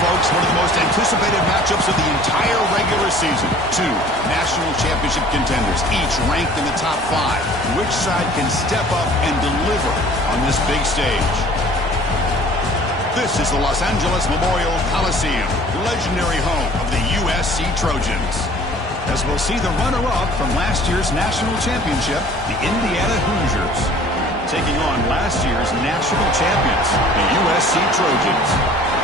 folks, one of the most anticipated matchups of the entire regular season. Two national championship contenders, each ranked in the top 5. Which side can step up and deliver on this big stage? This is the Los Angeles Memorial Coliseum, legendary home of the USC Trojans. As we'll see the runner-up from last year's national championship, the Indiana Hoosiers, taking on last year's national champions, the USC Trojans.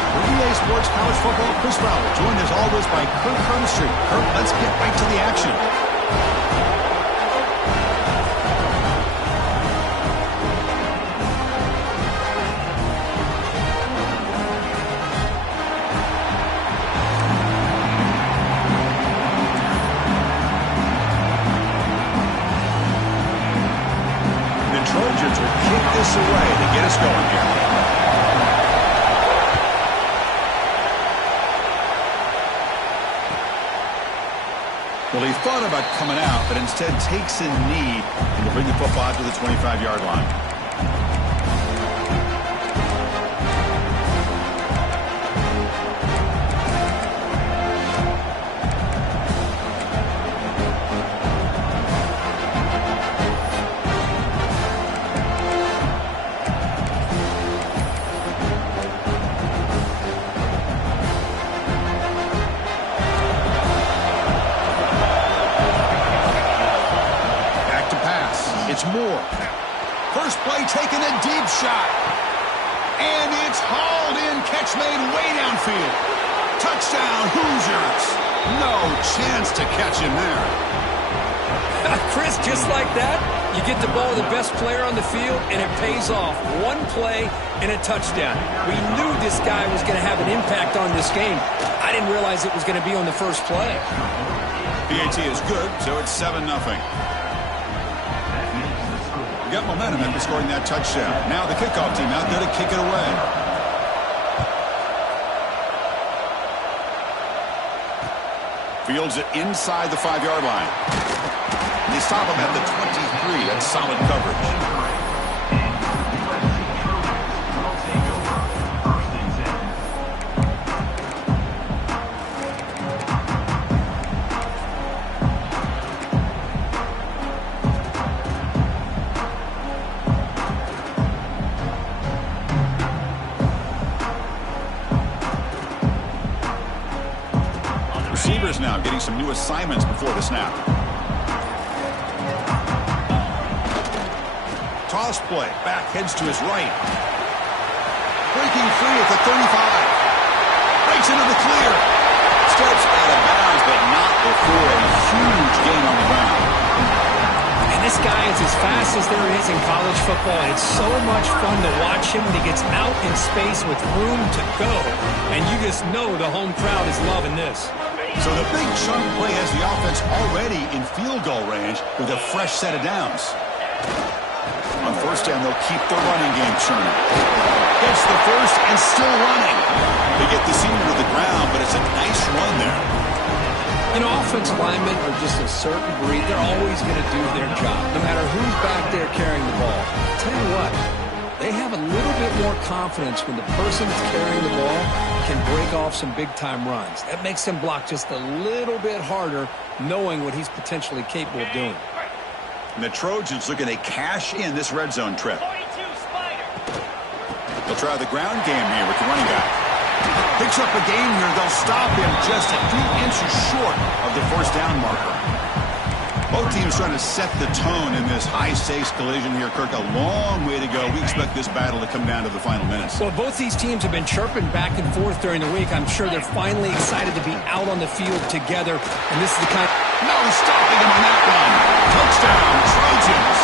For EA Sports College Football, Chris Fowler, joined as always by Kirk Herbstreit. Kirk, let's get right to the action. The Trojans will kick this away to get us going here. Well, he thought about coming out, but instead takes a knee and will bring the football out to the 25-yard line. It's Moore. First play taken, a deep shot. And it's hauled in. Catch made way downfield. Touchdown, Hoosiers. No chance to catch him there. Chris, just like that, you get the ball to the best player on the field, and it pays off. One play and a touchdown. We knew this guy was going to have an impact on this game. I didn't realize it was going to be on the first play. PAT is good, so it's 7-0. We got momentum after scoring that touchdown. Now the kickoff team out there to kick it away. Fields it inside the 5-yard line. They stop him at the 23. That's solid coverage. Receivers now getting some new assignments before the snap. Toss play. Back heads to his right. Breaking free at the 35. Breaks into the clear. Steps out of bounds, but not before a huge gain on the ground. And this guy is as fast as there is in college football. It's so much fun to watch him when he gets out in space with room to go. And you just know the home crowd is loving this. So the big chunk play has the offense already in field goal range with a fresh set of downs. On first down, they'll keep the running game churning. Gets the first and still running. They get the senior to the ground, but it's a nice run there. You know, offensive linemen are just a certain breed. They're always going to do their job, no matter who's back there carrying the ball. I'll tell you what, they have a little bit more confidence when the person that's carrying the ball can break off some big-time runs. That makes them block just a little bit harder, knowing what he's potentially capable of doing. And the Trojans looking to cash in this red zone trip. They'll try the ground game here with the running back. Picks up a gain here. They'll stop him just a few inches short of the first down marker. Both teams trying to set the tone in this high-stakes collision here. Kirk, a long way to go. We expect this battle to come down to the final minutes. Well, both these teams have been chirping back and forth during the week. I'm sure they're finally excited to be out on the field together. And this is the kind of... No stopping him on that run. Touchdown, Trojans.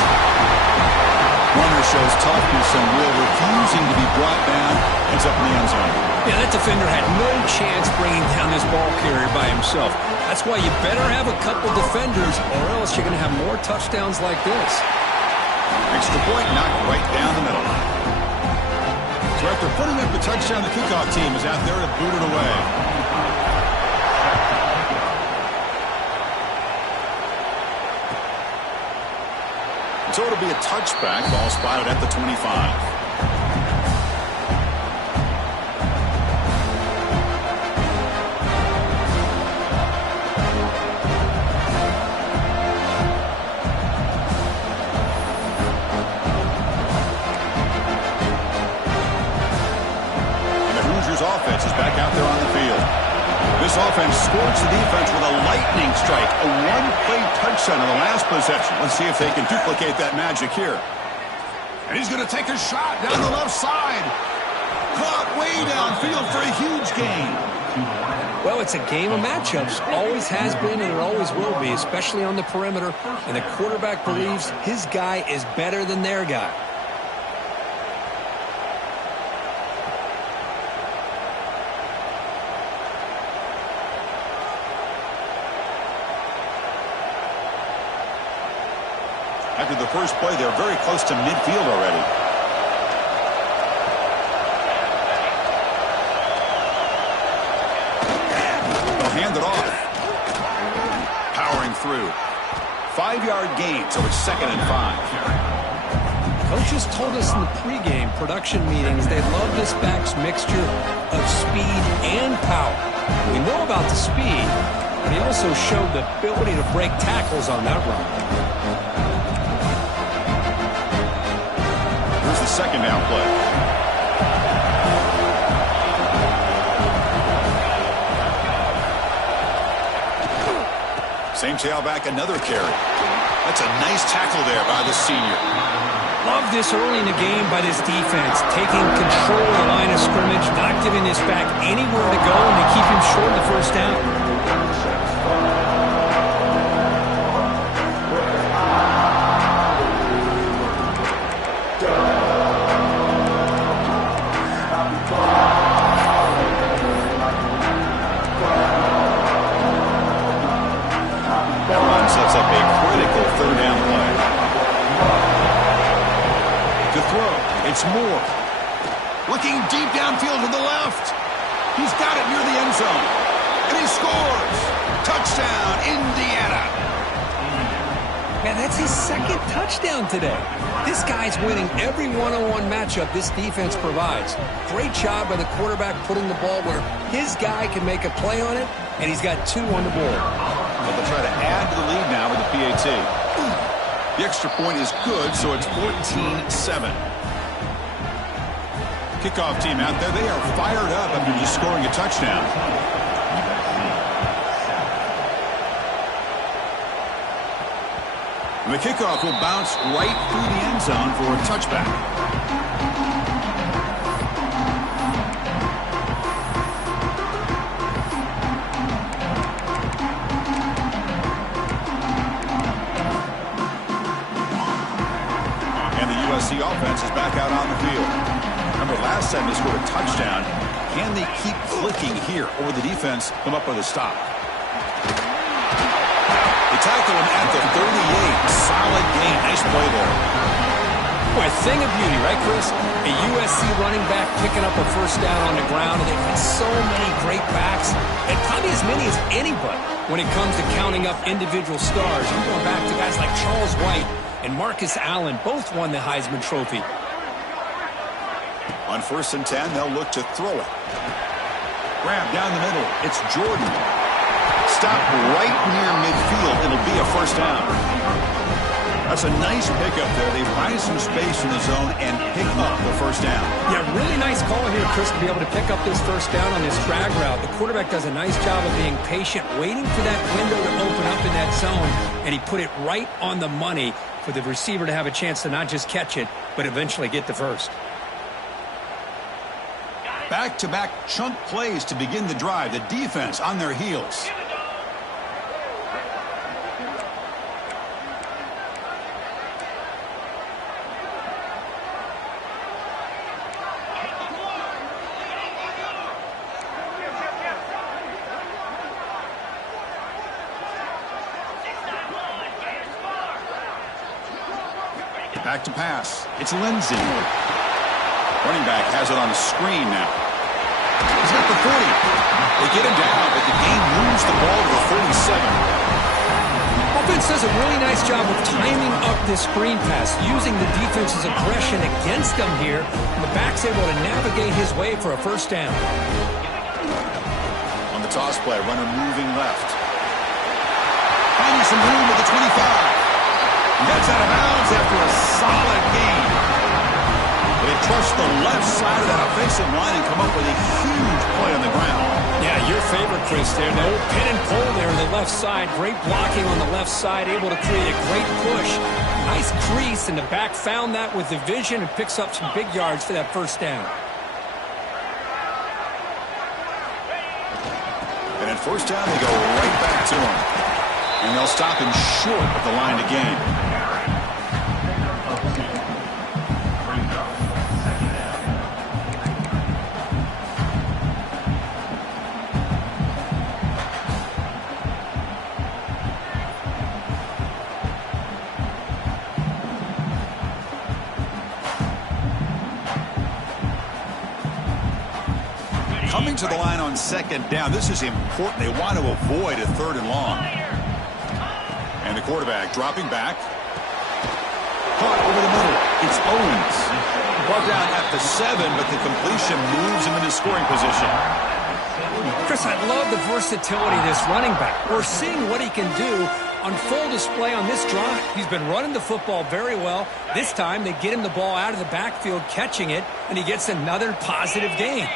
Runner shows toughness and will, refusing to be brought down. Ends up in the end zone. Yeah, that defender had no chance bringing down this ball carrier by himself. That's why you better have a couple defenders, or else you're going to have more touchdowns like this. Extra point knocked right down the middle. So after putting up the touchdown, the kickoff team is out there to boot it away. So it'll be a touchback. Ball spotted at the 25. defense with a lightning strike. A one-play touchdown in the last possession. Let's see if they can duplicate that magic here. And he's going to take a shot down the left side. Caught way downfield for a huge gain. Well, it's a game of matchups. Always has been and it always will be, especially on the perimeter. And the quarterback believes his guy is better than their guy. After the first play, they're very close to midfield already. They'll hand it off. Powering through. 5-yard gain, so it's 2nd and 5. Coaches told us in the pregame production meetings they love this back's mixture of speed and power. We know about the speed, but he also showed the ability to break tackles on that run. The second down play. Same tailback, another carry. That's a nice tackle there by the senior. Love this early in the game by this defense, taking control of the line of scrimmage, not giving this back anywhere to go, and they keep him short of the first down. Sets up a critical 3rd down play. To throw, it's Moore. Looking deep downfield to the left. He's got it near the end zone. And he scores. Touchdown, Indiana. Man, that's his 2nd touchdown today. This guy's winning every one-on-one matchup this defense provides. Great job by the quarterback putting the ball where his guy can make a play on it, and he's got 2 on the board. But they'll try to add to the lead now with the PAT. The extra point is good, so it's 14-7. Kickoff team out there, they are fired up after just scoring a touchdown. And the kickoff will bounce right through the end zone for a touchback. The offense is back out on the field. Remember, last time they scored a touchdown. Can they keep clicking here, or will the defense come up with a stop? They tackle him at the 38. Solid gain. Nice play there. Boy, a thing of beauty, right, Chris? A USC running back picking up a first down on the ground, and they've got so many great backs, and probably as many as anybody when it comes to counting up individual stars. You're going back to guys like Charles White and Marcus Allen, both won the Heisman Trophy. On 1st and 10, they'll look to throw it. Grab down the middle. It's Jordan. Stop right near midfield. It'll be a first down. That's a nice pickup there. They find some space in the zone and pick up the first down. Yeah, really nice call here, Chris, to be able to pick up this first down on this drag route. The quarterback does a nice job of being patient, waiting for that window to open up in that zone, and he put it right on the money for the receiver to have a chance to not just catch it, but eventually get the first. Back-to-back chunk plays to begin the drive. The defense on their heels. Back to pass. It's Lindsey. Running back has it on a screen now. He's got the 40. They get him down, but the game moves the ball to the 47. Offense does a really nice job of timing up this screen pass, using the defense's aggression against them here. And the back's able to navigate his way for a first down. On the toss play, runner moving left. Finding some room at the 25. Gets out of bounds after a solid gain. They trust the left side of that offensive line and come up with a huge play on the ground. Yeah, your favorite, Chris, there. The old pin and pull there on the left side. Great blocking on the left side, able to create a great push. Nice crease, and the back found that with the vision and picks up some big yards for that first down. And at first down, they go right back to him. And they'll stop him short of the line to gain. Coming to the line on second down, this is important. They want to avoid a third and long. And the quarterback dropping back. Caught over the middle. It's Owens. Brought down at the 7, but the completion moves him into scoring position. Chris, I love the versatility of this running back. We're seeing what he can do on full display on this drive. He's been running the football very well. This time, they get him the ball out of the backfield, catching it, and he gets another positive gain.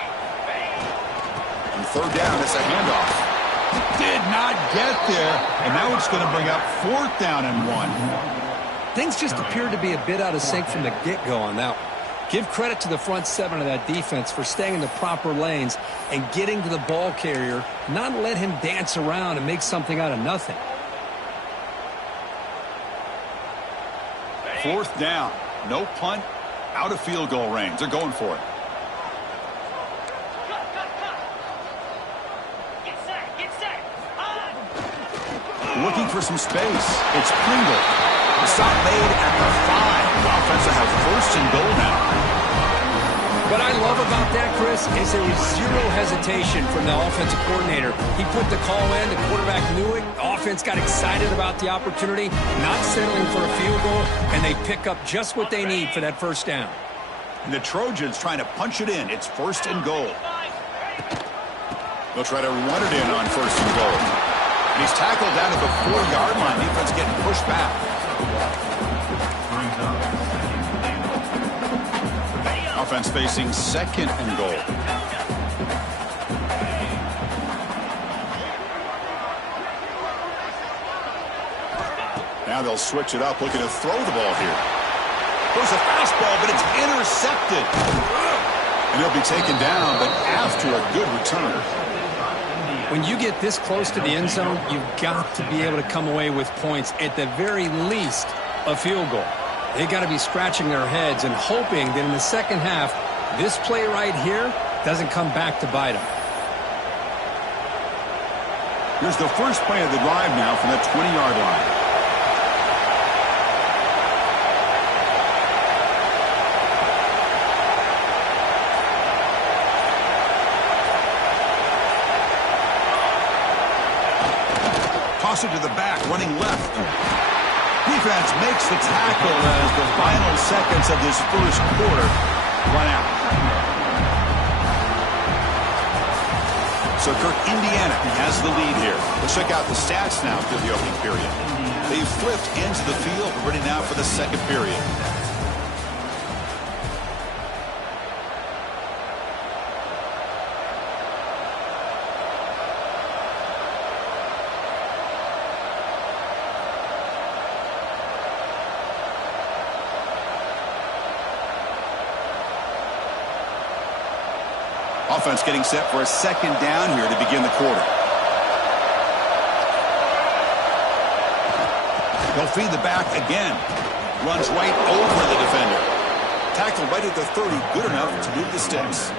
Third down, it's a handoff. Did not get there, and now it's going to bring up 4th down and 1. Things just appeared to be a bit out of sync from the get-go on that one. Give credit to the front 7 of that defense for staying in the proper lanes and getting to the ball carrier, not let him dance around and make something out of nothing. 4th down, no punt, out of field goal range. They're going for it. Looking for some space. It's Pringle. The stop made at the 5. The offense will have 1st and goal now. What I love about that, Chris, is there was zero hesitation from the offensive coordinator. He put the call in. The quarterback knew it. The offense got excited about the opportunity, not settling for a field goal, and they pick up just what they need for that first down. And the Trojans trying to punch it in. It's 1st and goal. They'll try to run it in on 1st and goal. And he's tackled down at the 4-yard line. Defense getting pushed back. Offense facing 2nd and goal. Now they'll switch it up, looking to throw the ball here. There's a fastball, but it's intercepted. And he'll be taken down, but after a good return. When you get this close to the end zone, you've got to be able to come away with points, at the very least, a field goal. They've got to be scratching their heads and hoping that in the second half, this play right here doesn't come back to bite them. Here's the first play of the drive now from the 20-yard line. Toss it to the back, running left. Defense makes the tackle as the final seconds of this first quarter run out. So Kirk, Indiana has the lead here. Let's check out the stats now through the opening period. They've flipped into the field, ready now for the second period. Offense getting set for a second down here to begin the quarter. They'll feed the back again. Runs right over the defender. Tackled right at the 30. Good enough to move the sticks.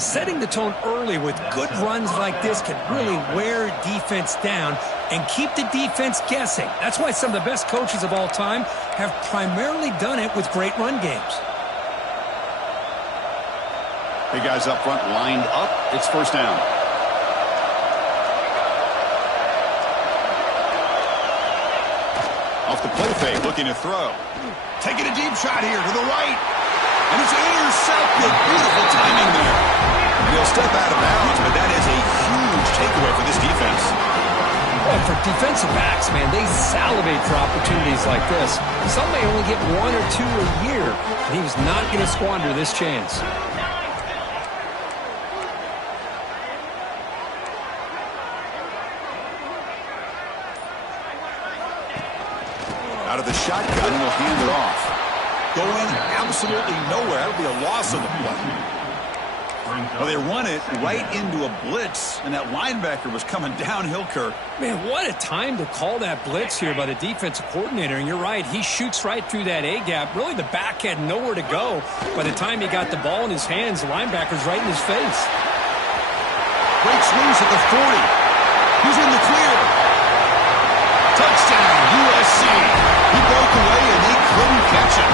Setting the tone early with good runs like this can really wear defense down and keep the defense guessing. That's why some of the best coaches of all time have primarily done it with great run games. Big guys up front lined up. It's first down. Off the play fake, looking to throw. Taking a deep shot here to the right. And it's intercepted. Beautiful timing there. And he'll step out of bounds, but that is a huge takeaway for this defense. Well, for defensive backs, man, they salivate for opportunities like this. Some may only get 1 or 2 a year, and he was not going to squander this chance. Out of the shotgun, and will hand it off. Going absolutely nowhere. That'll be a loss of the play. Well, they run it right into a blitz, and that linebacker was coming downhill, Kirk. Man, what a time to call that blitz here by the defensive coordinator. And you're right, he shoots right through that A-gap. Really, the back had nowhere to go. By the time he got the ball in his hands, the linebacker's right in his face. Breaks loose at the 40. He's in the clear. Touchdown, USC. He broke away, and they couldn't catch him.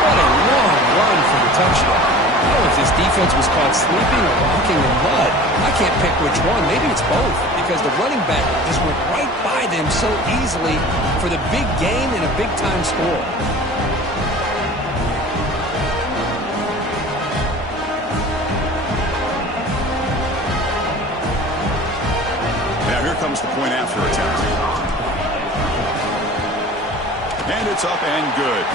What a long run for the touchdown. I don't know if this defense was caught sleeping or walking in mud. I can't pick which one. Maybe it's both, because the running back just went right by them so easily for the big gain and a big-time score. Now here comes the point after attempt. And it's up and good.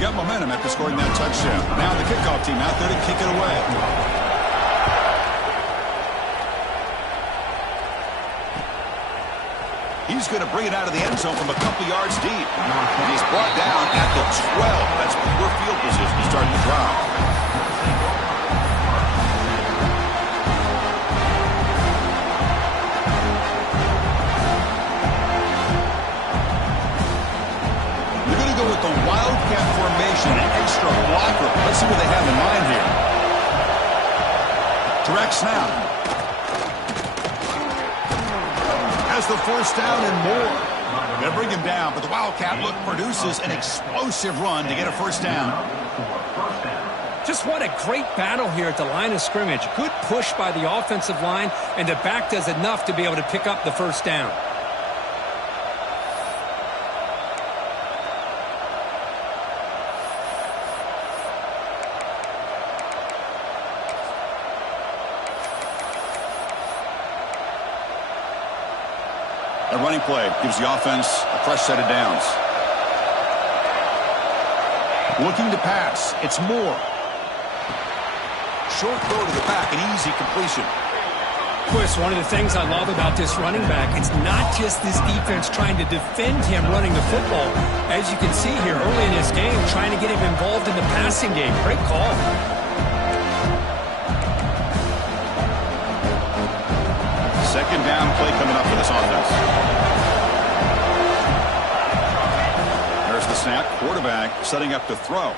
Got momentum after scoring that touchdown. Now the kickoff team out there to kick it away. He's going to bring it out of the end zone from a couple yards deep. And he's brought down at the 12. That's poor field position to start the drive. With the wildcat formation, an extra blocker. Let's see what they have in mind here. Direct snap. Has the first down and more. They'll bring him down, but the wildcat look produces an explosive run to get a first down. Just what a great battle here at the line of scrimmage. Good push by the offensive line, and the back does enough to be able to pick up the first down. A running play gives the offense a fresh set of downs. Looking to pass. It's Moore. Short throw to the back, an easy completion. Chris, one of the things I love about this running back, it's not just this defense trying to defend him running the football. As you can see here early in this game, trying to get him involved in the passing game. Great call. Second down play coming up for this offense. There's the snap. Quarterback setting up to throw.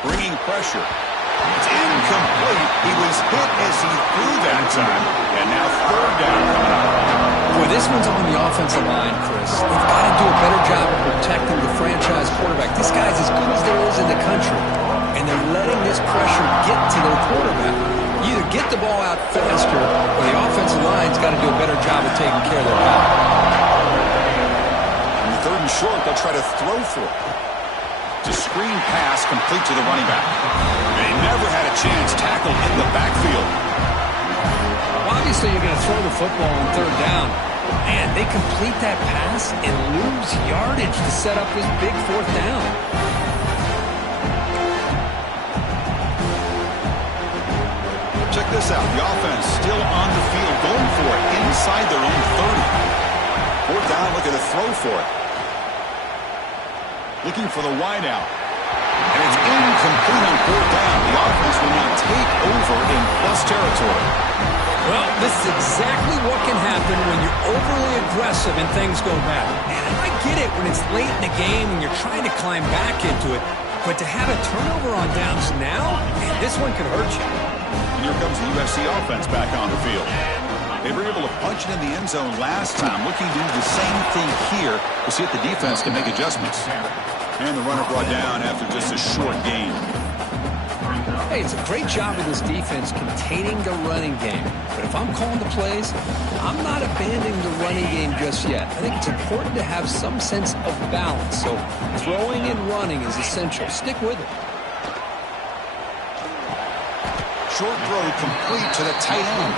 Bringing pressure. It's incomplete. He was hit as he threw that time. And now third down coming up. Boy, this one's on the offensive line, Chris. They've got to do a better job of protecting the franchise quarterback. This guy's as good as there is in the country. And they're letting this pressure get to their quarterback. You either get the ball out faster, or the offensive line's got to do a better job of taking care of their back. On the third and short, they'll try to throw for it. It's a screen pass complete to the running back. They never had a chance tackled in the backfield. Well, obviously, you're going to throw the football on third down. And they complete that pass and lose yardage to set up this big fourth down. Check this out. The offense still on the field, going for it inside their own 30. Fourth down, looking to throw for it. Looking for the wideout. And it's incomplete on fourth down. The offense will now take over in plus territory. Well, this is exactly what can happen when you're overly aggressive and things go bad. And I get it when it's late in the game and you're trying to climb back into it. But to have a turnover on downs now, man, this one could hurt you. And here comes the USC offense back on the field. They were able to punch it in the end zone last time. Looking to do the same thing here. We'll see if the defense can make adjustments. And the runner brought down after just a short gain. Hey, it's a great job of this defense containing the running game. But if I'm calling the plays, I'm not abandoning the running game just yet. I think it's important to have some sense of balance. So throwing and running is essential. Stick with it. Short throw complete to the tight end.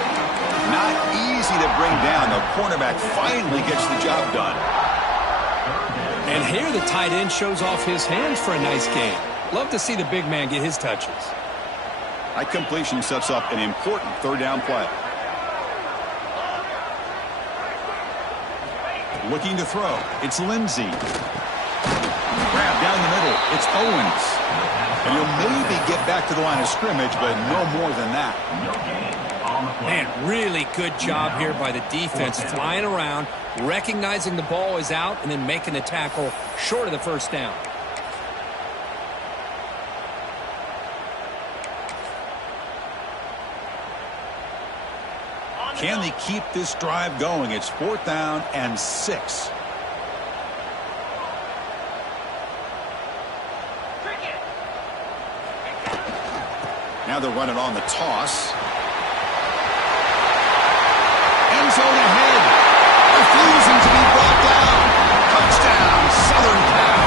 Not easy to bring down. The cornerback finally gets the job done. And And here the tight end shows off his hands for a nice game. Love to see the big man get his touches. That completion sets up an important third down play. Looking to throw. It's Lindsey. Grab down the middle. It's Owens. And he'll maybe get back to the line of scrimmage, but no more than that. Man, really good job here by the defense, flying around, recognizing the ball is out, and then making the tackle short of the first down. Can they keep this drive going? It's 4th down and 6. Now they're running on the toss. End zone ahead. Refusing to be brought down. Touchdown, Southern Cal.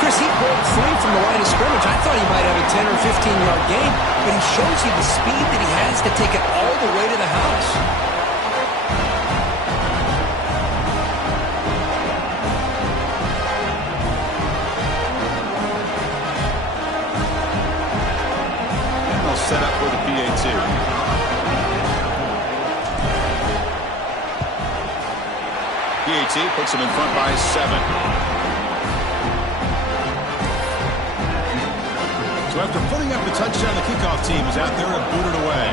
Chris, he broke free from the line of scrimmage. I thought he might have a 10 or 15-yard gain, but he shows you the speed that he has to take it all the way to the house. And they'll set up for the PAT. PAT puts them in front by 7. So after putting up the touchdown, the kickoff team is out there to boot it away.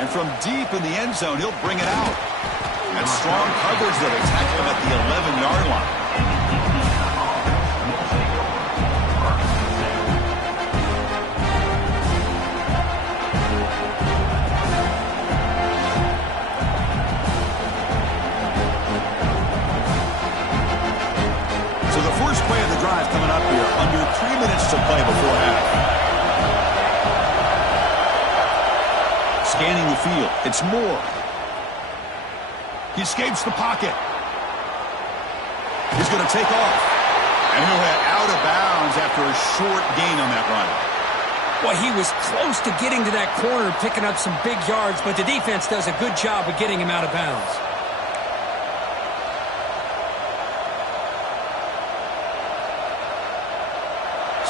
And from deep in the end zone, he'll bring it out. And strong coverage there. They tackle him at the 11-yard line. So the first play of the drive coming up here. Under 3 minutes to play before half. Scanning the field. It's Moore. He escapes the pocket. He's going to take off. And he'll head out of bounds after a short gain on that run. Well, he was close to getting to that corner, picking up some big yards, but the defense does a good job of getting him out of bounds.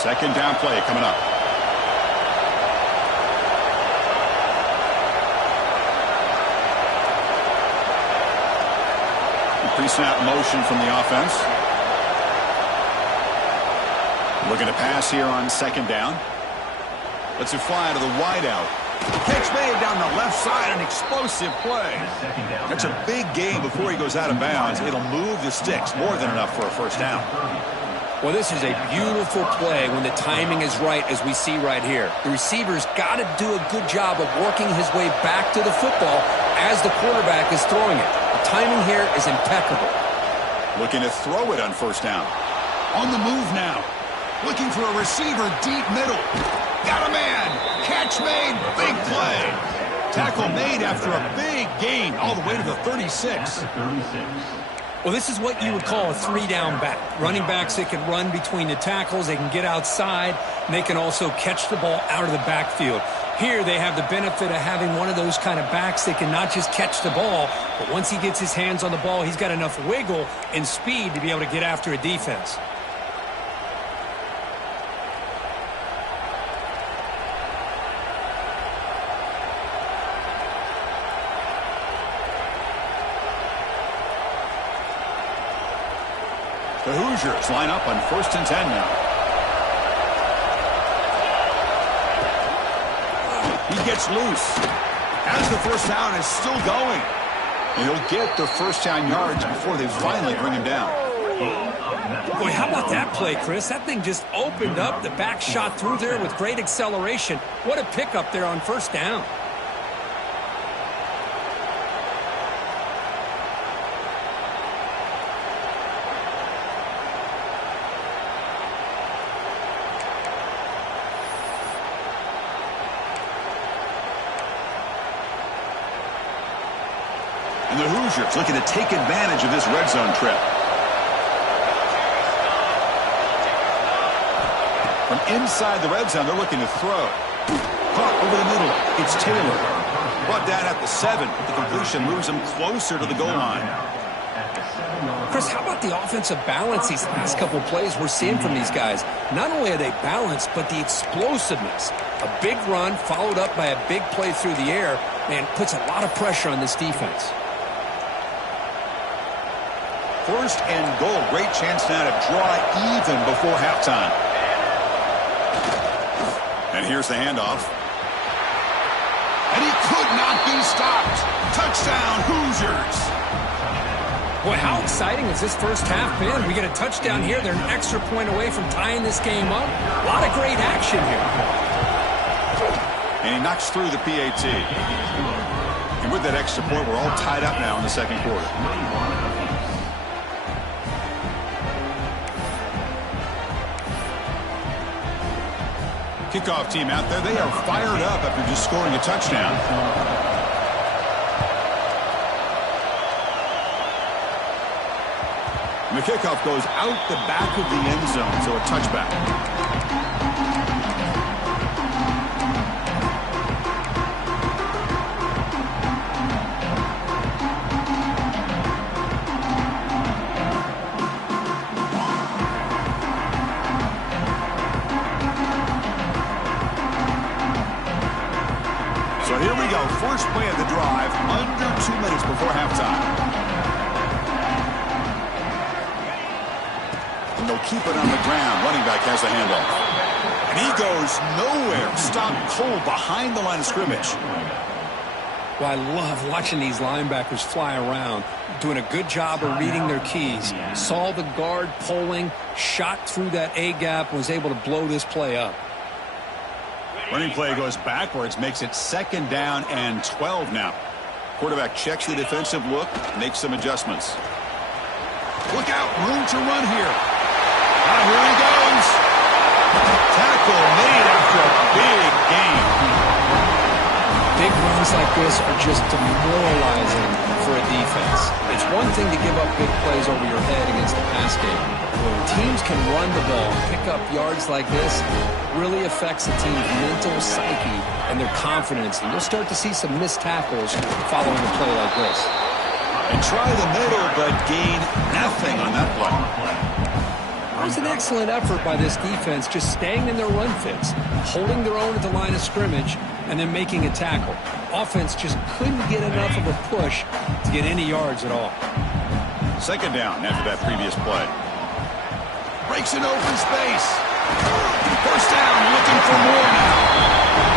Second down play coming up. Pre-snap motion from the offense. Looking to pass here on second down. Lets it fly to the wideout. Catch made down the left side, an explosive play. That's a big gain before he goes out of bounds. It'll move the sticks, more than enough for a first down. Well, this is a beautiful play when the timing is right, as we see right here. The receiver's got to do a good job of working his way back to the football as the quarterback is throwing it. The timing here is impeccable. Looking to throw it on first down. On the move now. Looking for a receiver deep middle. Got a man. Catch made. Big play. Tackle made after a big gain all the way to the 36. Well, this is what you would call a three-down back. Running backs that can run between the tackles, they can get outside, and they can also catch the ball out of the backfield. Here they have the benefit of having one of those kind of backs that can not just catch the ball, but once he gets his hands on the ball, he's got enough wiggle and speed to be able to get after a defense. The Hoosiers line up on 1st and 10 now. He gets loose. As the first down is still going. And he'll get the first down yards before they finally bring him down. Boy, how about that play, Chris? That thing just opened up. The back shot through there with great acceleration. What a pickup there on first down. And the Hoosiers looking to take advantage of this red zone trip. From inside the red zone, they're looking to throw. Caught over the middle. It's Taylor. Brought down at the 7. The completion moves him closer to the goal line. Chris, how about the offensive balance these last couple plays we're seeing from these guys? Not only are they balanced, but the explosiveness. A big run followed up by a big play through the air, man, puts a lot of pressure on this defense. First and goal. Great chance now to draw even before halftime. And here's the handoff. And he could not be stopped. Touchdown, Hoosiers. Boy, how exciting has this first half been? We get a touchdown here. They're an extra point away from tying this game up. A lot of great action here. And he knocks through the PAT. And with that extra point, we're all tied up now in the second quarter. Kickoff team out there. They are fired up after just scoring a touchdown. And the kickoff goes out the back of the end zone, so a touchback. So here we go. First play of the drive, under 2 minutes before halftime. And they'll keep it on the ground. Running back has the handoff. And he goes nowhere. Stopped cold behind the line of scrimmage. Well, I love watching these linebackers fly around, doing a good job of reading their keys. Saw the guard pulling, shot through that A-gap, was able to blow this play up. Running play goes backwards, makes it 2nd down and 12 now. Quarterback checks the defensive look, makes some adjustments. Look out, room to run here. Here he goes. Tackle made after a big gain. Big runs like this are just demoralizing for a defense. It's one thing to give up big plays over your head against the pass game. When teams can run the ball, pick up yards like this, really affects the team's mental psyche and their confidence. And you'll start to see some missed tackles following a play like this. And try the middle, but gain nothing on that play. It was an excellent effort by this defense, just staying in their run fits, holding their own at the line of scrimmage, and then making a tackle. Offense just couldn't get enough of a push to get any yards at all. 2nd down after that previous play. Breaks an open space. First down, looking for more now.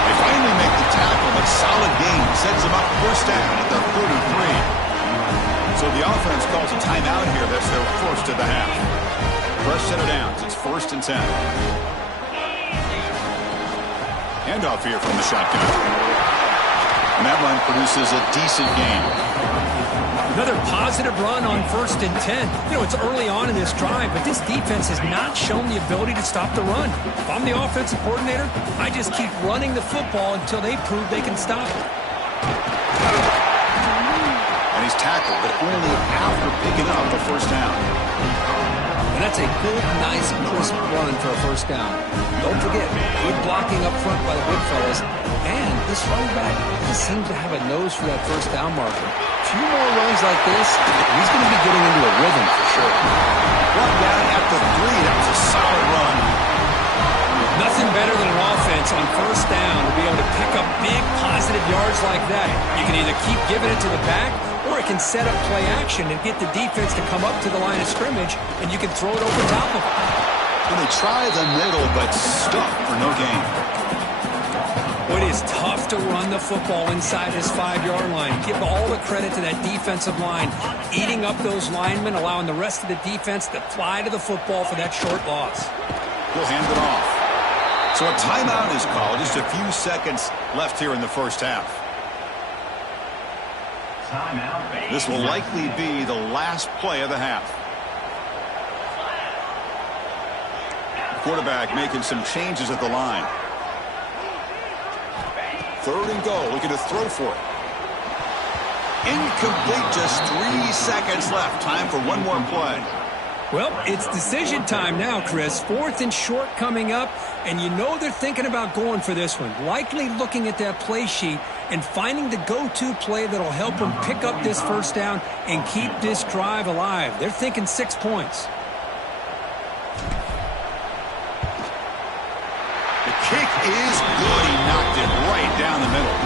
They finally make the tackle, but solid gain sets them up first down at the 33. So the offense calls a timeout here. That's their first of the half. Fresh set of downs. It's 1st and 10. Handoff here from the shotgun. And that run produces a decent gain. Another positive run on 1st and 10. You know, it's early on in this drive, but this defense has not shown the ability to stop the run. If I'm the offensive coordinator, I just keep running the football until they prove they can stop it. And he's tackled, but only after picking up the first down. And that's a good, nice, crisp run for a first down. Don't forget, good blocking up front by the big fellas. And this running back just seems to have a nose for that first down marker. A few more runs like this, he's going to be getting into a rhythm for sure. Brought down at the 3. That was a solid run. Nothing better than an offense on first down to be able to pick up big, positive yards like that. You can either keep giving it to the back, or it can set up play action and get the defense to come up to the line of scrimmage, and you can throw it over top of it. And they try the middle, but stuck for no gain. It is tough to run the football inside this 5-yard line. Give all the credit to that defensive line, eating up those linemen, allowing the rest of the defense to fly to the football for that short loss. He'll hand it off. So a timeout is called. Just a few seconds left here in the first half. This will likely be the last play of the half. Quarterback making some changes at the line. 3rd and goal, looking to throw for it. Incomplete, just 3 seconds left. Time for one more play. Well, it's decision time now, Chris. 4th and short coming up, and you know they're thinking about going for this one. Likely looking at that play sheet and finding the go-to play that'll help them pick up this first down and keep this drive alive. They're thinking 6 points. The kick is good. He knocked it right down the middle.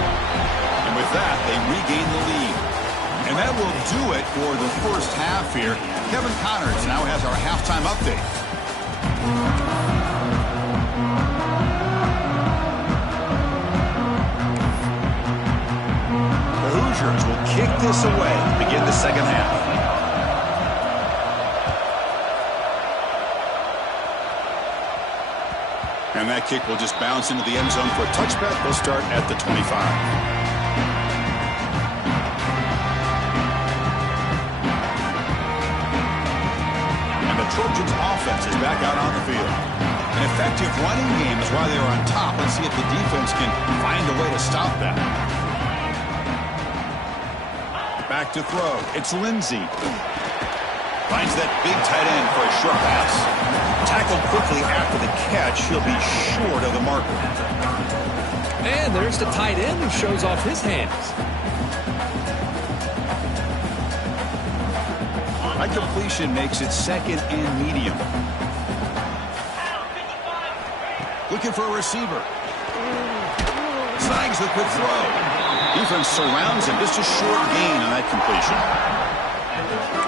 And with that, they regain the lead. And that will do it for the first half here. Kevin Connors now has our halftime update. The Hoosiers will kick this away to begin the second half. And that kick will just bounce into the end zone for a touchback. They'll start at the 25. Trojans offense is back out on the field. An effective running game is why they are on top. Let's see if the defense can find a way to stop that. Back to throw. It's Lindsey. Finds that big tight end for a short pass. Tackled quickly after the catch. He'll be short of the marker. And there's the tight end who shows off his hands. That completion makes it second and medium. Looking for a receiver. Snags the quick throw. Defense surrounds him. Just a short gain on that completion.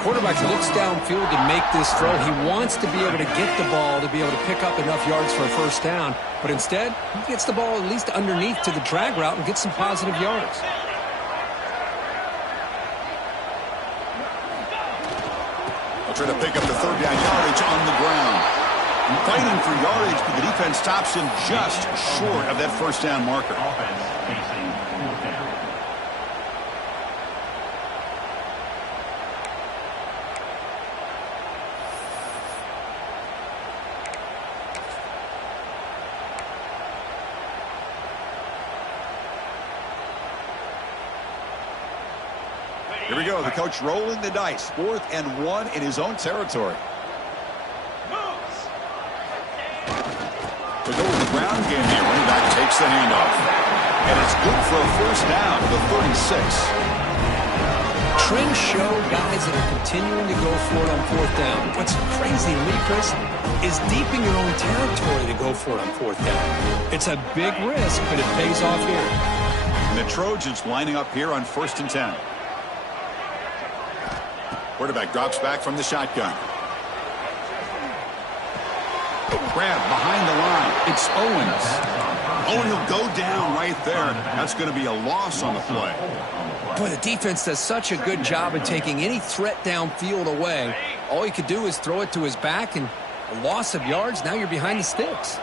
Quarterback looks downfield to make this throw. He wants to be able to get the ball to be able to pick up enough yards for a first down. But instead, he gets the ball at least underneath to the drag route and gets some positive yards. Try to pick up the third down yardage on the ground. Fighting for yardage, but the defense stops him just short of that first down marker. Here we go. The coach rolling the dice. 4th and 1 in his own territory. To go with the ground game here. Running back takes the handoff. And it's good for a first down to the 36. Trends show guys that are continuing to go for it on 4th down. What's crazy to me, Chris, is deep in your own territory to go for it on 4th down. It's a big risk, but it pays off here. And the Trojans lining up here on 1st and 10. Quarterback drops back from the shotgun. Grab behind the line. It's Owens. Oh, and he'll go down right there. That's going to be a loss on the play. Boy, the defense does such a good job of taking any threat downfield away. All he could do is throw it to his back, and a loss of yards, now you're behind the sticks.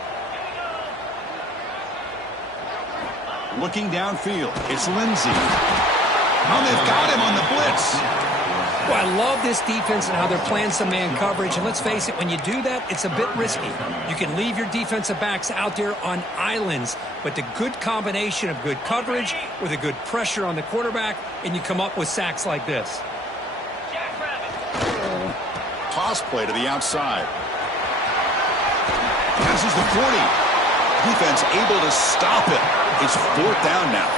Looking downfield. It's Lindsey. Oh, they've got him on the blitz. Well, I love this defense and how they're playing some man coverage. And let's face it, when you do that, it's a bit risky. You can leave your defensive backs out there on islands. But the good combination of good coverage with a good pressure on the quarterback, and you come up with sacks like this. Toss play to the outside. Passes the 40. Defense able to stop it. It's 4th down now.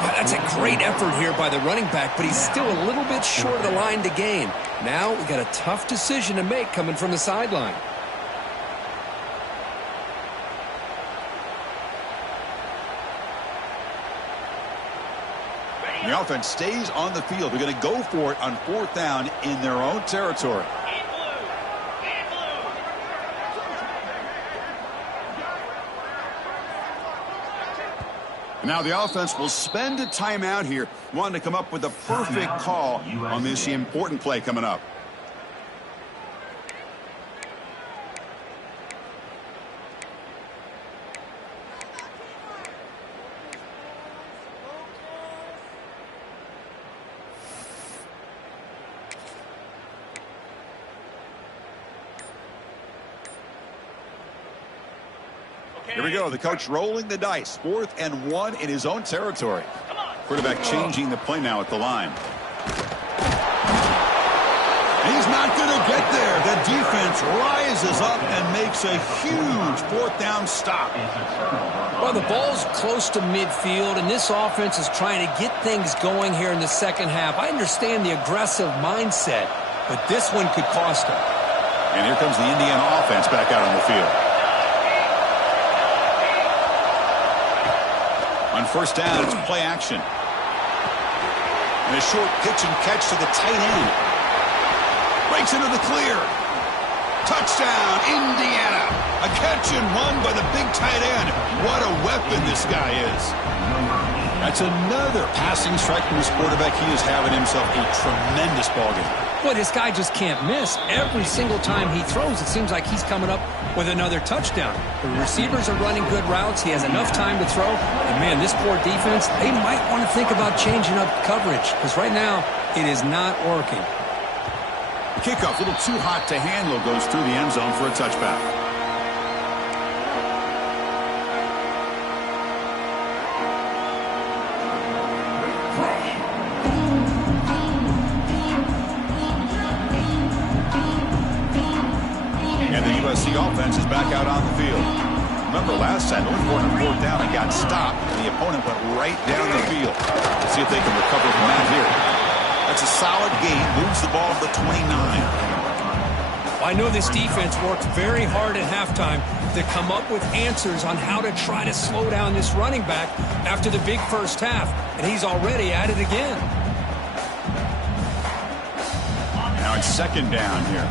That's a great effort here by the running back, but he's still a little bit short of the line to gain. Now we got a tough decision to make coming from the sideline. The offense stays on the field. They're going to go for it on 4th down in their own territory. Now the offense will spend a timeout here, wanting to come up with a perfect call on this important play coming up. Here we go. The coach rolling the dice. 4th and 1 in his own territory. Quarterback changing the play now at the line. He's not going to get there. The defense rises up and makes a huge fourth down stop. Well, the ball's close to midfield, and this offense is trying to get things going here in the second half. I understand the aggressive mindset, but this one could cost them. And here comes the Indiana offense back out on the field. On first down, it's play action. And a short pitch and catch to the tight end. Breaks into the clear. Touchdown, Indiana. A catch and run by the big tight end. What a weapon this guy is. That's another passing strike from this quarterback. He is having himself a tremendous ballgame. Boy, this guy just can't miss. Every single time he throws, it seems like he's coming up with another touchdown. The receivers are running good routes. He has enough time to throw. And, man, this poor defense, they might want to think about changing up coverage because right now it is not working. The kickoff, a little too hot to handle, goes through the end zone for a touchback. And the USC offense is back out on the field. Remember last time, they went for a fourth down and got stopped, and the opponent went right down the field. Let's see if they can recover from that here. That's a solid gain, moves the ball to the 29. I know this defense worked very hard at halftime to come up with answers on how to try to slow down this running back after the big first half, and he's already at it again. Now it's second down here.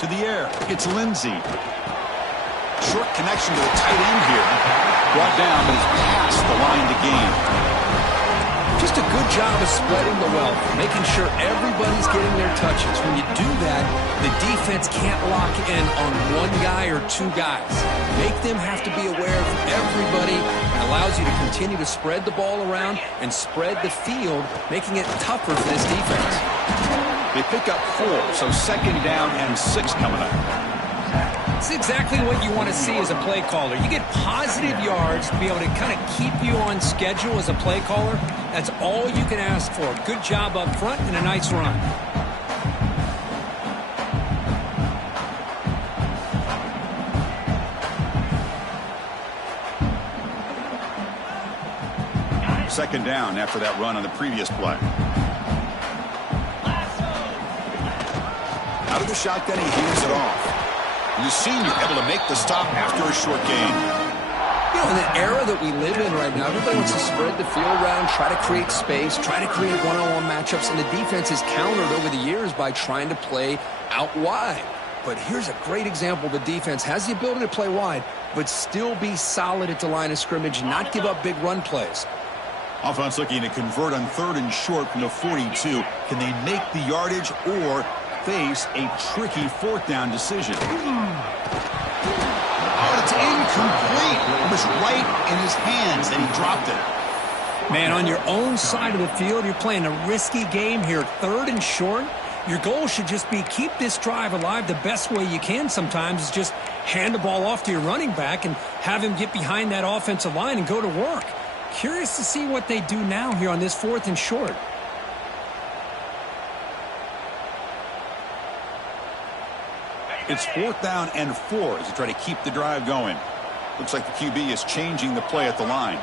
To the air, it's Lindsey. Short connection to the tight end here. Brought down, but it's past the line to gain. Just a good job of spreading the wealth, making sure everybody's getting their touches. When you do that, the defense can't lock in on one guy or two guys. Make them have to be aware of everybody. It allows you to continue to spread the ball around and spread the field, making it tougher for this defense. They pick up 4, so second down and 6 coming up. It's exactly what you want to see as a play caller. You get positive yards to be able to kind of keep you on schedule as a play caller. That's all you can ask for. Good job up front and a nice run. Second down after that run on the previous play. Out of the shotgun, he hands it off. And the senior able to make the stop after a short gain. You know, in the era that we live in right now, everybody wants to spread the field around, try to create space, try to create one-on-one matchups, and the defense is countered over the years by trying to play out wide. But here's a great example. The defense has the ability to play wide, but still be solid at the line of scrimmage, not give up big run plays. Offense looking to convert on third and short from the 42. Can they make the yardage or face a tricky fourth down decision? Oh, it's incomplete. It was right in his hands, and he dropped it. Man, on your own side of the field, you're playing a risky game here. Third and short, your goal should just be keep this drive alive the best way you can sometimes is just hand the ball off to your running back and have him get behind that offensive line and go to work. Curious to see what they do now here on this fourth and short. It's fourth down and 4 as they try to keep the drive going. Looks like the QB is changing the play at the line.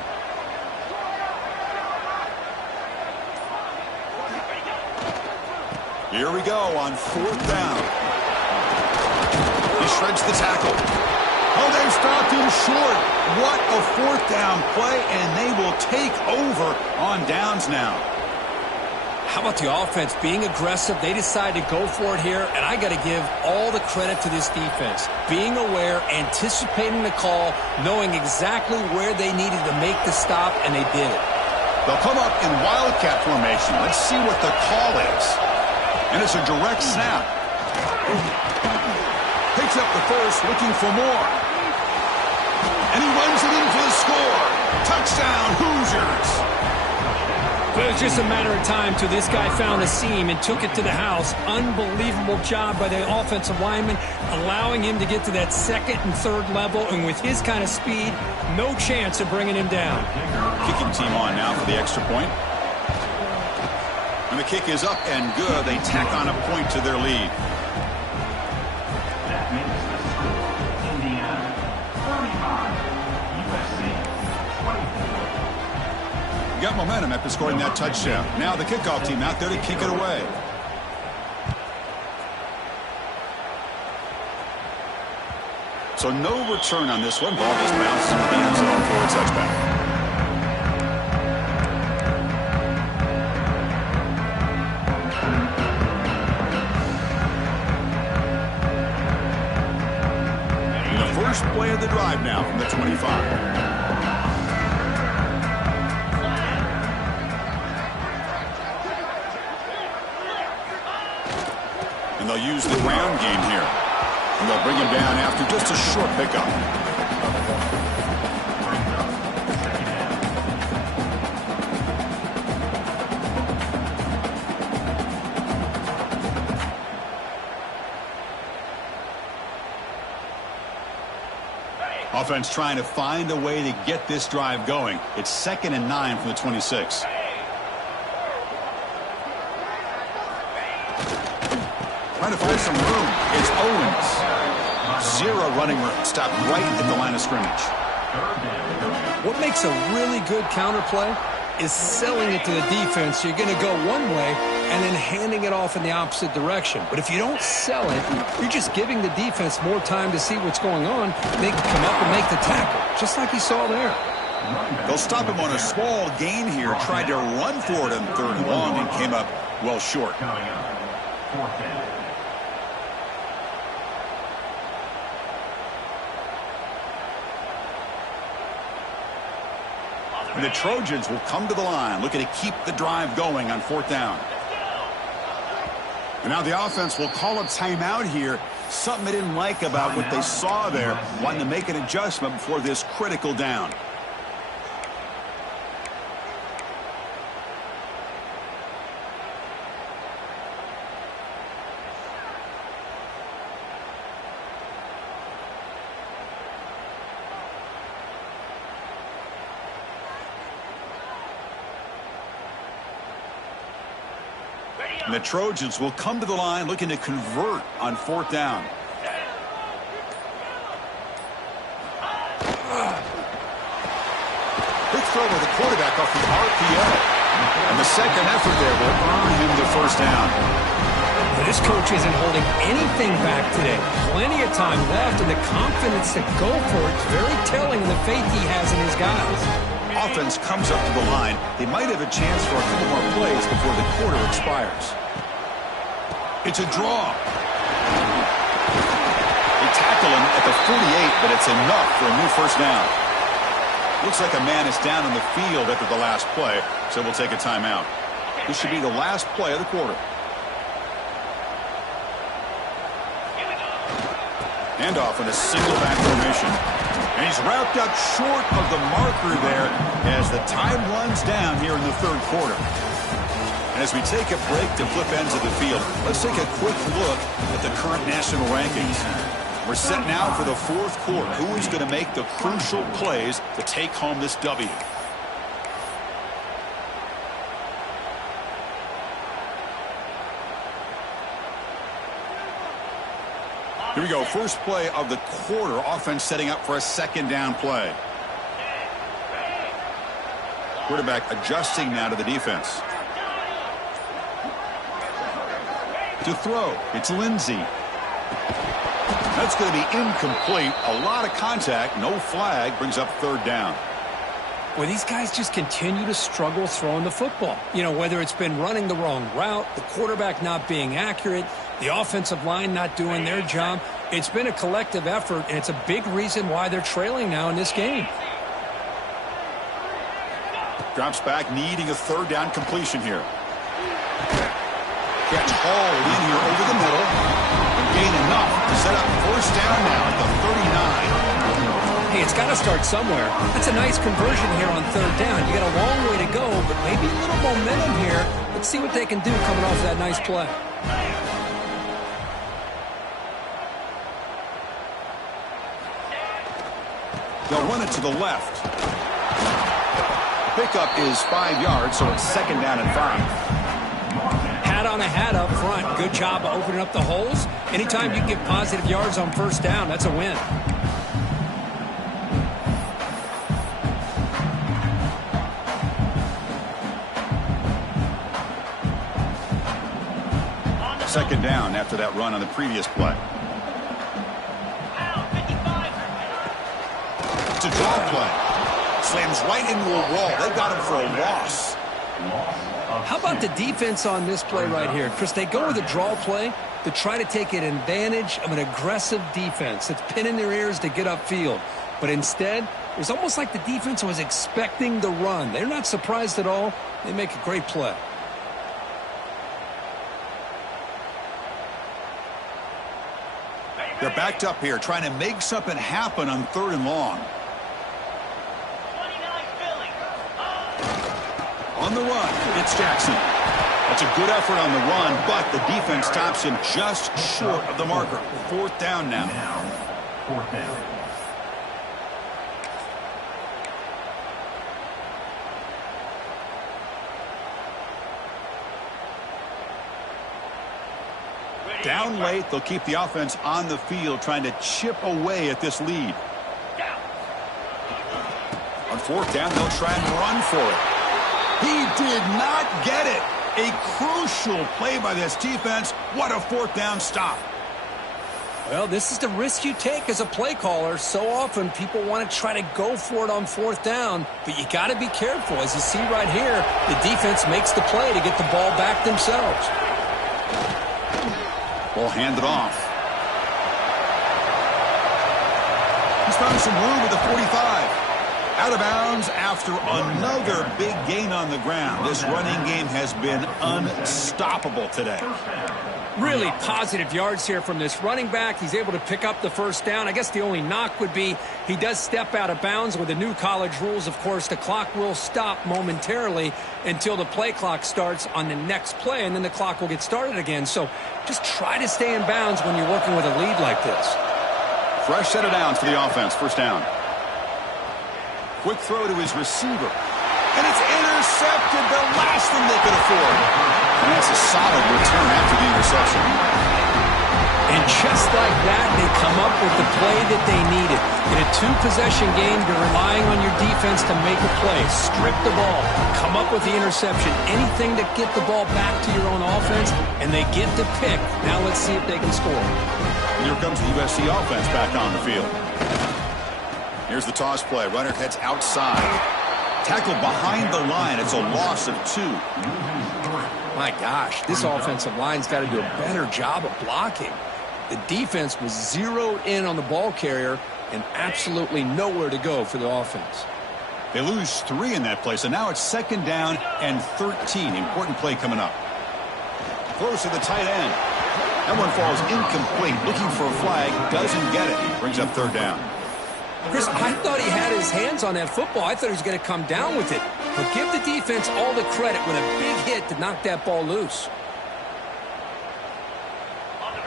Here we go on fourth down. He shreds the tackle. Oh, they've stopped him short. What a fourth down play, and they will take over on downs now. How about the offense being aggressive? They decide to go for it here, and I got to give all the credit to this defense. Being aware, anticipating the call, knowing exactly where they needed to make the stop, and they did it. They'll come up in wildcat formation. Let's see what the call is. And it's a direct snap. Picks up the first, looking for more. And he runs it in for the score. Touchdown, Hoosiers. Well, it was just a matter of time till this guy found a seam and took it to the house. Unbelievable job by the offensive lineman, allowing him to get to that second and third level. And with his kind of speed, no chance of bringing him down. Kicking team on now for the extra point. And the kick is up and good. They tack on a point to their lead. Got momentum after scoring that touchdown. Now the kickoff team out there to kick it away. So no return on this one. Ball just bounces into the end zone for a touchback. And the first play of the drive now from the 25. And they'll use the ground game here. And they'll bring him down after just a short pickup. Offense trying to find a way to get this drive going. It's 2nd and 9 from the 26. Trying to find some room. It's Owens. Zero running room. Stopped right at the line of scrimmage. What makes a really good counter play is selling it to the defense. You're going to go one way and then handing it off in the opposite direction. But if you don't sell it, you're just giving the defense more time to see what's going on. They can come up and make the tackle, just like you saw there. They'll stop him on a small gain here. Tried to run for it on 3rd and long and came up well short. And the Trojans will come to the line, looking to keep the drive going on 4th down. And now the offense will call a timeout here. Something they didn't like about what they saw there. Wanting to make an adjustment before this critical down. And the Trojans will come to the line looking to convert on 4th down. Quick throw with the quarterback off the RPO. And the second effort there will earn him the 1st down. But this coach isn't holding anything back today. Plenty of time left, and the confidence to go for it is very telling in the faith he has in his guys. Offense comes up to the line. They might have a chance for a couple more plays before the quarter expires. It's a draw. They tackle him at the 48, but it's enough for a new 1st down. Looks like a man is down on the field after the last play, so we'll take a timeout. This should be the last play of the quarter. Handoff in a single back formation. And he's wrapped up short of the marker there as the time runs down here in the 3rd quarter. And as we take a break to flip ends of the field, let's take a quick look at the current national rankings. We're set now for the 4th quarter. Who is going to make the crucial plays to take home this W? Here we go. First play of the quarter. Offense setting up for a 2nd down play. Quarterback adjusting now to the defense. To throw. It's Lindsey. That's going to be incomplete. A lot of contact. No flag. Brings up 3rd down. Well, these guys just continue to struggle throwing the football. You know, whether it's been running the wrong route, the quarterback not being accurate, the offensive line not doing their job. It's been a collective effort, and it's a big reason why they're trailing now in this game. Drops back, needing a 3rd down completion here. Catch hauled in here over the middle. Gain enough to set up 1st down now at the 39. Hey, it's got to start somewhere. That's a nice conversion here on third down. You got a long way to go, but maybe a little momentum here. Let's see what they can do coming off that nice play. They'll run it to the left. Pickup is 5 yards, so it's second down and 5. Hat on a hat up front. Good job of opening up the holes. Anytime you can get positive yards on first down, that's a win. Second down after that run on the previous play. It's a draw play. Slams right into a wall. They got him for a loss. How about the defense on this play right here? Chris, they go with a draw play to try to take an advantage of an aggressive defense that's pinning their ears to get upfield. But instead, it was almost like the defense was expecting the run. They're not surprised at all. They make a great play. They're backed up here trying to make something happen on third and long. On the run, it's Jackson. That's a good effort on the run, but the defense stops him just short of the marker. Fourth down now. Fourth down. Down late, they'll keep the offense on the field trying to chip away at this lead. On fourth down, they'll try and run for it. He did not get it. A crucial play by this defense. What a fourth down stop. Well, this is the risk you take as a play caller. So often people want to try to go for it on fourth down, but you got to be careful. As you see right here, the defense makes the play to get the ball back themselves. Ball handed off. He's found some room at the 45. Out of bounds after another big gain on the ground. This running game has been unstoppable today. Really positive yards here from this running back. He's able to pick up the first down. I guess the only knock would be he does step out of bounds. With the new college rules, of course, the clock will stop momentarily until the play clock starts on the next play, and then the clock will get started again. So just try to stay in bounds when you're working with a lead like this. Fresh set of downs for the offense. First down. Quick throw to his receiver. And it's intercepted, the last thing they could afford. And that's a solid return after the interception. And just like that, they come up with the play that they needed. In a two-possession game, you're relying on your defense to make a play. Strip the ball. Come up with the interception. Anything to get the ball back to your own offense, and they get to pick. Now let's see if they can score. And here comes the USC offense back on the field. Here's the toss play. Runner heads outside. Tackled behind the line. It's a loss of 2. My gosh, this offensive line's got to do a better job of blocking. The defense was zeroed in on the ball carrier and absolutely nowhere to go for the offense. They lose 3 in that play, so now it's second down and 13. Important play coming up. Throws to the tight end. That one falls incomplete. Looking for a flag. Doesn't get it. Brings up third down. Chris, I thought he had his hands on that football. I thought he was going to come down with it. But give the defense all the credit with a big hit to knock that ball loose.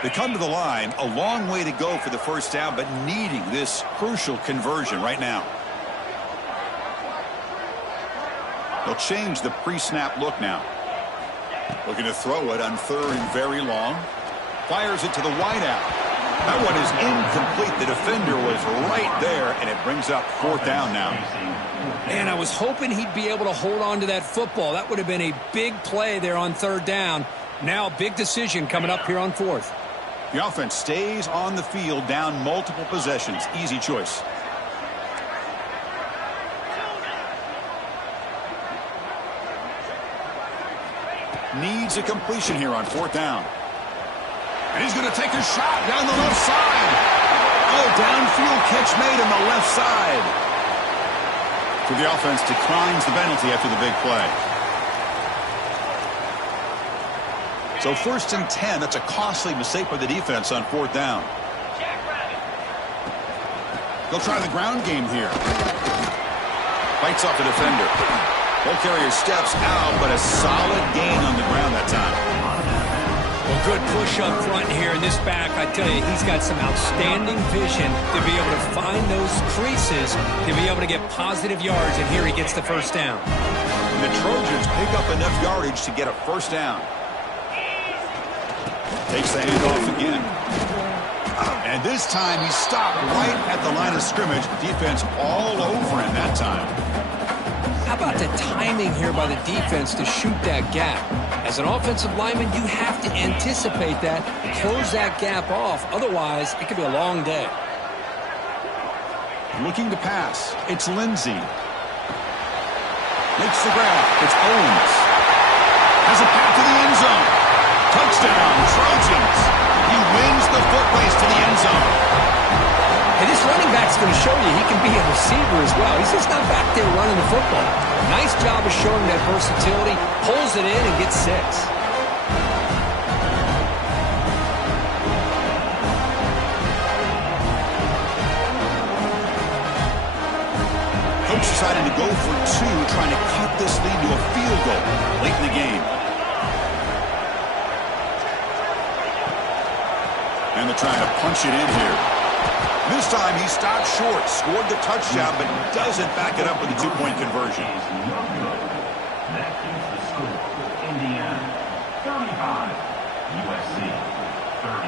They come to the line, a long way to go for the first down, but needing this crucial conversion right now. They'll change the pre-snap look now. Looking to throw it on third and very long. Fires it to the wideout. That one is incomplete. The defender was right there, and it brings up fourth down now. And I was hoping he'd be able to hold on to that football. That would have been a big play there on third down. Now a big decision coming up here on fourth. The offense stays on the field, down multiple possessions. Easy choice. Needs a completion here on fourth down. And he's going to take a shot down the left side. Oh, downfield catch made on the left side. So the offense declines the penalty after the big play. So first and 10, that's a costly mistake by the defense on fourth down. They'll try the ground game here. Fights off the defender. Ball carrier steps out, but a solid gain on the ground that time. Well, good push up front here in this back. I tell you, he's got some outstanding vision to be able to find those creases, to be able to get positive yards, and here he gets the first down. And the Trojans pick up enough yardage to get a first down. Takes the handoff again. And this time he stopped right at the line of scrimmage. Defense all over him that time. How about the timing here by the defense to shoot that gap? As an offensive lineman, you have to anticipate that, close that gap off. Otherwise, it could be a long day. Looking to pass. It's Lindsey. Makes the grab. It's Owens. Has a path to the end zone. Touchdown, Trojans. He wins the foot race to the end zone. Hey, this running back's going to show you he can be a receiver as well. He's just not back there running the football. Nice job of showing that versatility. Pulls it in and gets 6. Coach decided to go for 2, trying to cut this lead to a field goal late in the game. And they're trying to punch it in here. This time he stopped short, scored the touchdown, but doesn't back it up with a 2-point conversion. That keeps the score. Indiana 35, USC 30.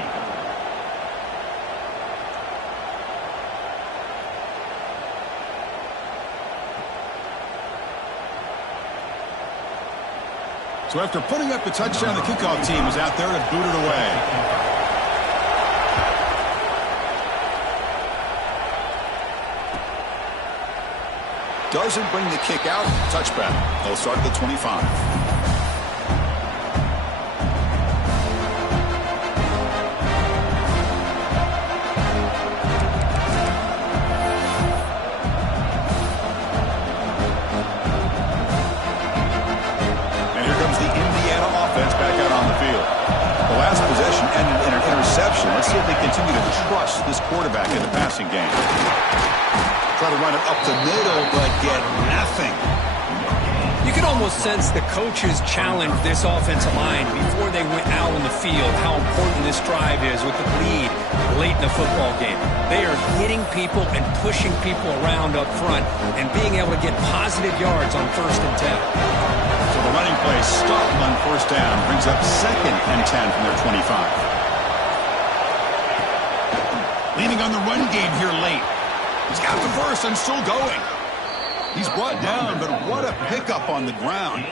So after putting up the touchdown, the kickoff team is out there to boot it away. Doesn't bring the kick out. Touchback. They'll start at the 25. And here comes the Indiana offense back out on the field. The last possession ended in an interception. Let's see if they continue to trust this quarterback in the passing game. Try to run it up the middle, but get nothing. You can almost sense the coaches challenged this offensive line before they went out on the field, how important this drive is with the lead late in the football game. They are hitting people and pushing people around up front and being able to get positive yards on 1st and 10. So the running play stopped on 1st down, brings up 2nd and 10 from their 25. Leaning on the run game here late. He's got the first and still going. He's brought down, but what a pickup on the ground.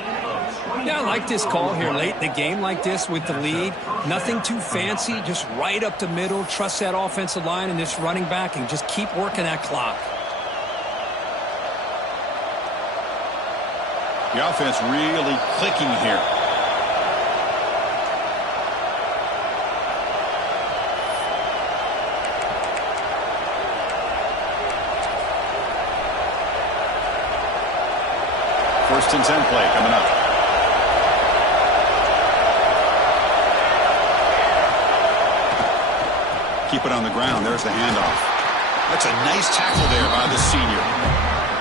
Yeah, I like this call here late in the game like this with the lead. Nothing too fancy, just right up the middle. Trust that offensive line and this running back and just keep working that clock. The offense really clicking here. First and 10 play coming up. Keep it on the ground. There's the handoff. That's a nice tackle there by the senior.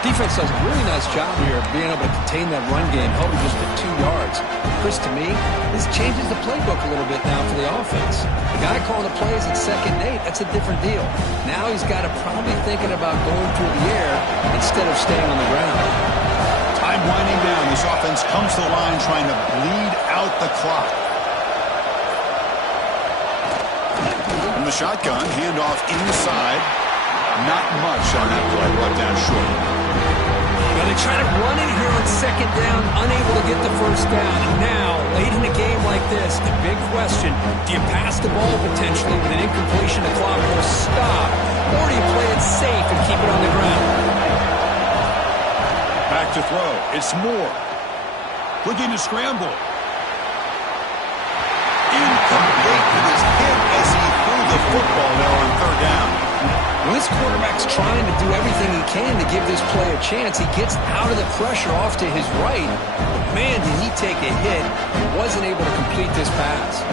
Defense does a really nice job here of being able to contain that run game, held him just at 2 yards. Chris, to me, this changes the playbook a little bit now for the offense. The guy calling the plays at 2nd and 8, that's a different deal. Now he's got to probably thinking about going through the air instead of staying on the ground. Time winding down. This offense comes to the line trying to bleed out the clock. From the shotgun, handoff inside. Not much on that play. Brought down short. Well, they try to run it here on 2nd down, unable to get the first down. And now, late in a game like this, the big question, do you pass the ball potentially with an incompletion? The clock will stop. Or do you play it safe and keep it on the ground? Back to throw. It's Moore. Looking to scramble. Incomplete. It is hit as he threw the football there on 3rd down. Well, this quarterback's trying to do everything he can to give this play a chance. He gets out of the pressure off to his right. But man, did he take a hit. He wasn't able to complete this pass.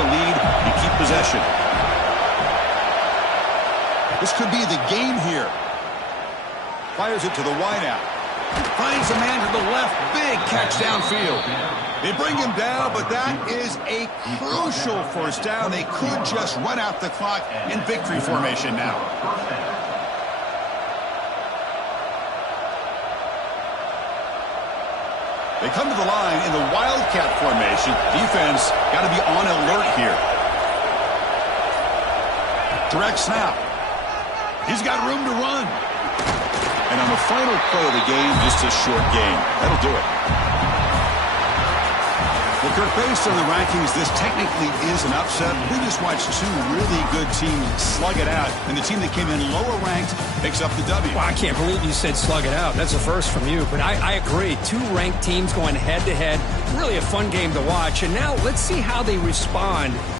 the lead and keep possession. This could be the game here. Fires it to the wideout. Finds a man to the left. Big catch downfield. They bring him down, but that is a crucial first down. They could just run out the clock in victory formation now. They come to the line in the Wildcat formation. Defense got to be on alert here. Direct snap. He's got room to run. And on the final play of the game, just a short game. That'll do it. Well, Kirk, based on the rankings, this technically is an upset. We just watched two really good teams slug it out, and the team that came in lower ranked picks up the W. Well, I can't believe you said slug it out. That's a first from you. But I agree. Two ranked teams going head-to-head. Really a fun game to watch. And now let's see how they respond